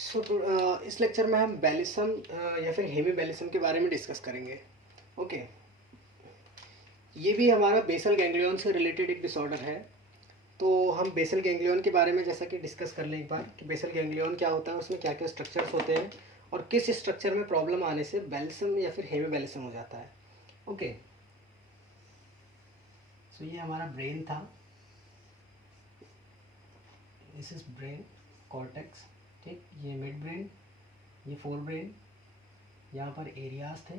इस लेक्चर में हम बैलिसम या फिर हेमीबैलिसम के बारे में डिस्कस करेंगे। ओके, ये भी हमारा बेसल गैंग्लियन से रिलेटेड एक डिसऑर्डर है। तो हम बेसल गैंग्लियन के बारे में जैसा कि डिस्कस कर लें एक बार कि बेसल गैंग्लियन क्या होता है, उसमें क्या क्या स्ट्रक्चर्स होते हैं और किस स्ट्रक्चर में प्रॉब्लम आने से बैलिसम या फिर हेमीबैलिसम हो जाता है। ओके, सो ये हमारा ब्रेन था, दिस इज ब्रेन कॉर्टेक्स, ठीक। ये मिड ब्रेन, ये फोर ब्रेन, यहाँ पर एरियाज थे,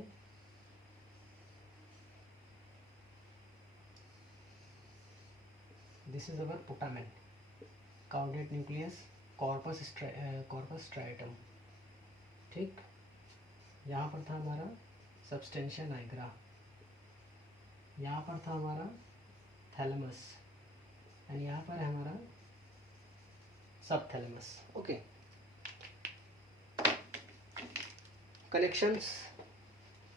this is our putamen, caudate nucleus, corpus striatum, ठीक। यहाँ पर था हमारा सब्सटेंशिया नाइग्रा, यहाँ पर था हमारा थैलेमस एंड यहाँ पर है हमारा सब थैलेमस। ओके, कनेक्शंस,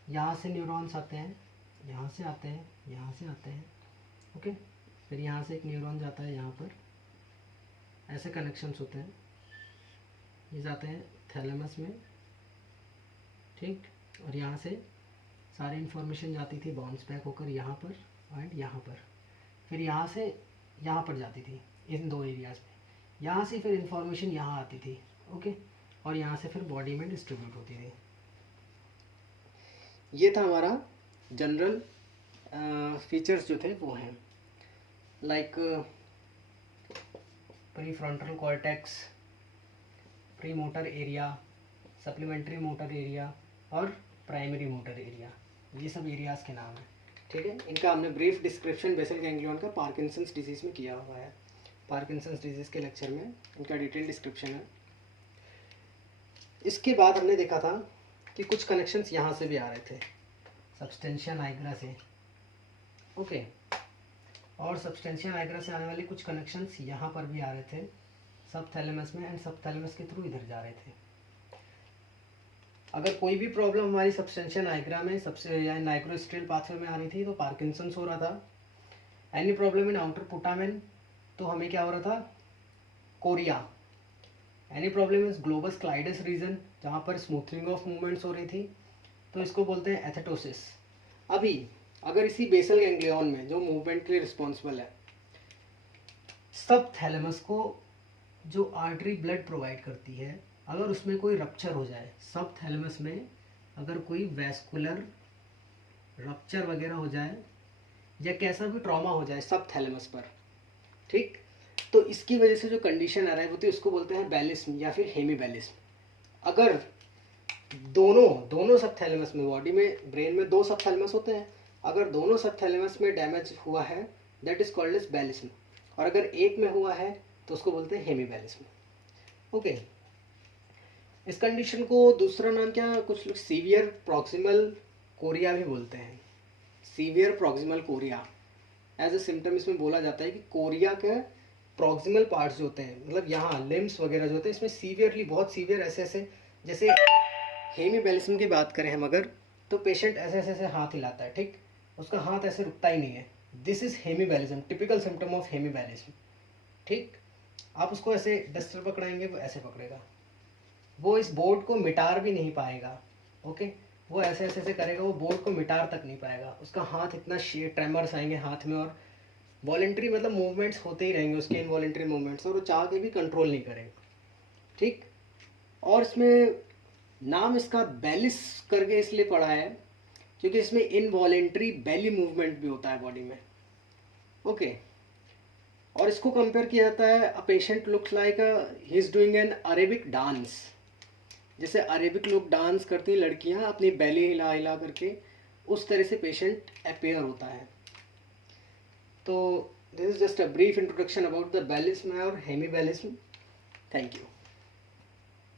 यहाँ से न्यूरॉन्स आते हैं, यहाँ से आते हैं, यहाँ से आते हैं। ओके, फिर यहाँ से एक न्यूरॉन जाता है यहाँ पर, ऐसे कनेक्शंस होते हैं। ये जाते हैं थैलेमस में, ठीक। और यहाँ से सारी इन्फॉर्मेशन जाती थी बाउंस बैक होकर यहाँ पर एंड यहाँ पर, फिर यहाँ से यहाँ पर जाती थी इन दो एरियाज़ में। यहाँ से फिर इन्फॉर्मेशन यहाँ आती थी, ओके, और यहाँ से फिर बॉडी में डिस्ट्रीब्यूट होती थी। ये था हमारा जनरल फीचर्स जो थे वो हैं, like pre frontal cortex, pre motor area, supplementary motor area और प्राइमरी मोटर एरिया, ये सब एरियाज़ के नाम हैं, ठीक है। इनका हमने ब्रीफ डिस्क्रिप्शन बेसल गैंग्लियन का पार्किंसंस डिजीज़ में किया हुआ है। पार्किंसंस डिजीज़ के लेक्चर में इनका डिटेल डिस्क्रिप्शन है। इसके बाद हमने देखा था कि कुछ कनेक्शंस यहाँ से भी आ रहे थे, सब्सटेंशिया नाइग्रा से, ओके, और सब्सटेंशिया नाइग्रा से आने वाले कुछ कनेक्शंस यहाँ पर भी आ रहे थे सब थैलेमस में, एंड सब थैलेमस के थ्रू इधर जा रहे थे। अगर कोई भी प्रॉब्लम हमारी सब्सटेंशिया नाइग्रा में सबसे या नाइग्रोस्ट्रियल पाथवे में आ रही थी तो पार्किंसंस हो रहा था। Any problem in outer putamen तो हमें क्या हो रहा था, chorea. Any problem is globus pallidus region, जहाँ पर स्मूथनिंग ऑफ मूवमेंट्स हो रही थी, तो इसको बोलते हैं एथेटोसिस। अभी अगर इसी बेसल गैंग्लियन में जो मूवमेंट के लिए रिस्पॉन्सिबल है, सब थैलेमस को जो आर्टरी ब्लड प्रोवाइड करती है, अगर उसमें कोई रप्चर हो जाए, सब थैलेमस में अगर कोई वैस्कुलर रप्चर वगैरह हो जाए या कैसा भी ट्रॉमा हो जाए सब थैलेमस पर, ठीक, तो इसकी वजह से जो कंडीशन अराइव होती है उसको बोलते हैं बैलिस्म या फिर हेमीबैलिस्म। अगर दोनों सब थैलेमस में, बॉडी में, ब्रेन में दो सब थैलेमस होते हैं, अगर दोनों सब थैलेमस में डैमेज हुआ है दैट इज कॉल्ड एज बैलिस्म, और अगर एक में हुआ है तो उसको बोलते हैं हेमीबैलिस्म। ओके, इस कंडीशन को दूसरा नाम क्या, कुछ लोग सीवियर प्रॉक्सिमल कोरिया भी बोलते हैं। Severe proximal chorea as a symptom इसमें बोला जाता है कि कोरिया के प्रॉक्सिमल पार्ट्स जो होते हैं, मतलब यहाँ लिम्स वगैरह जो होते हैं, इसमें सीवियरली, बहुत सीवियर ऐसे ऐसे, जैसे हेमीबैलिस्म की बात करें हम अगर, तो पेशेंट ऐसे ऐसे ऐसे हाथ हिलाता है, ठीक, उसका हाथ ऐसे रुकता ही नहीं है, this is hemiballism, typical symptom of hemiballism, ठीक। आप उसको ऐसे डस्टर पकड़ाएंगे वो ऐसे पकड़ेगा, वो इस बोर्ड को मिटार भी नहीं पाएगा, ओके, वो ऐसे ऐसे ऐसे करेगा, वो बोर्ड को मिटार तक नहीं पाएगा, उसका हाथ इतना ट्रेमर्स आएंगे हाथ में, और वॉलेंट्री मतलब मूवमेंट्स होते ही रहेंगे उसके, इनवॉलेंट्री मूवमेंट्स, और वो चाह के भी कंट्रोल नहीं करेंगे, ठीक। और इसमें नाम इसका बैलिस करके इसलिए पड़ा है क्योंकि इसमें इनवॉलेंट्री बेली मूवमेंट भी होता है बॉडी में, ओके। और इसको कंपेयर किया जाता है, a patient looks like he is doing an Arabic dance, जैसे अरेबिक लोग डांस करती हैं लड़कियां अपनी बेली हिला हिला करके, उस तरह से पेशेंट अपेयर होता है। तो this is just a brief introduction about the ballism और हेमीबैलिस्म। Thank you.